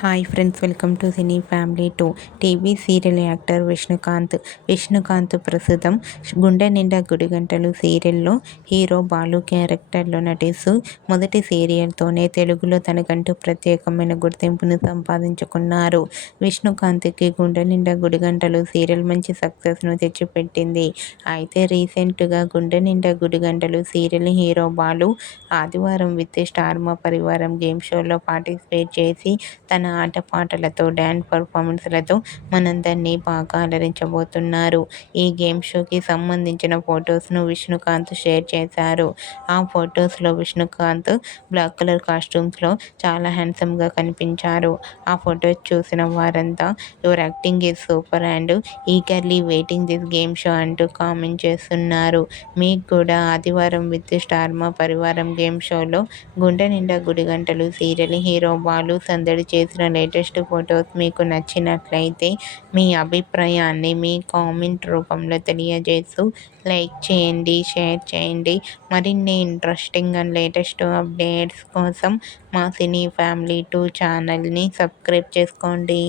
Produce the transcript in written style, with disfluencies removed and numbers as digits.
Hi friends, welcome to cine family 2. TV serial actor Vishnukant ప్రస్తుతం గుండె నిండా గుడిగంటలు సీరియల్లో హీరో బాలు క్యారెక్టర్లో నటిస్తూ మొదటి సీరియల్తోనే తెలుగులో తనకంటూ ప్రత్యేకమైన గుర్తింపును సంపాదించుకున్నారు. విష్ణుకాంత్కి గుండె నిండా గుడిగంటలు సీరియల్ మంచి సక్సెస్ను తెచ్చిపెట్టింది. అయితే రీసెంట్గా గుండె నిండా గుడిగంటలు సీరియల్ హీరో బాలు ఆదివారం విత్ స్టార్ మా పరివారం గేమ్ షోలో పార్టిసిపేట్ చేసి తన ఆటపాటలతో, డ్యాన్స్ పర్ఫార్మెన్స్లతో మనందరినీ బాగా అలరించబోతున్నారు. ఈ గేమ్ షోకి సంబంధించిన ఫొటోస్ను విష్ణుకాంత్ షేర్ చేశారు. ఆ ఫొటోస్లో విష్ణుకాంత్ బ్లాక్ కలర్ కాస్ట్యూమ్స్లో చాలా హ్యాండ్సమ్గా కనిపించారు. ఆ ఫొటోస్ చూసిన వారంతా your acting is super and eagerly waiting this game show అంటూ కామెంట్ చేస్తున్నారు. మీకు కూడా ఆదివారం విత్ స్టార్ మా పరివారం గేమ్ షోలో గుండె నిండా గుడిగంటలు సీరియల్ హీరో బాలు సందడి చేసిన లేటెస్ట్ ఫొటోస్ మీకు నచ్చినట్లయితే మీ అభిప్రాయాన్ని మీ కామెంట్ రూపంలో తెలియజేస్తూ లైక్ చేయండి, షేర్ చేయండి. మరిన్ని ఇంట్రెస్టింగ్ అండ్ లేటెస్ట్ అప్డేట్స్ కోసం మా సినీ ఫ్యామిలీ 2 ఛానల్ని సబ్స్క్రైబ్ చేసుకోండి.